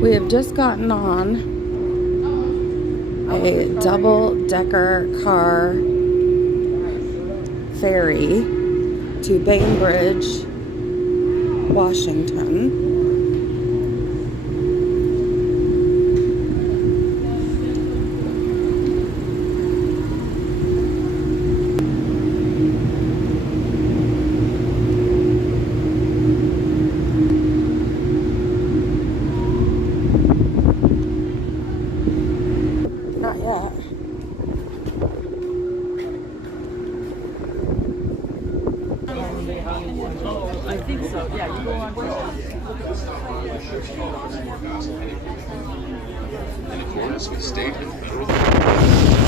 We have just gotten on a double-decker car ferry to Bainbridge, Washington. Not yet. I think so. Yeah, you go on. In accordance with state and federal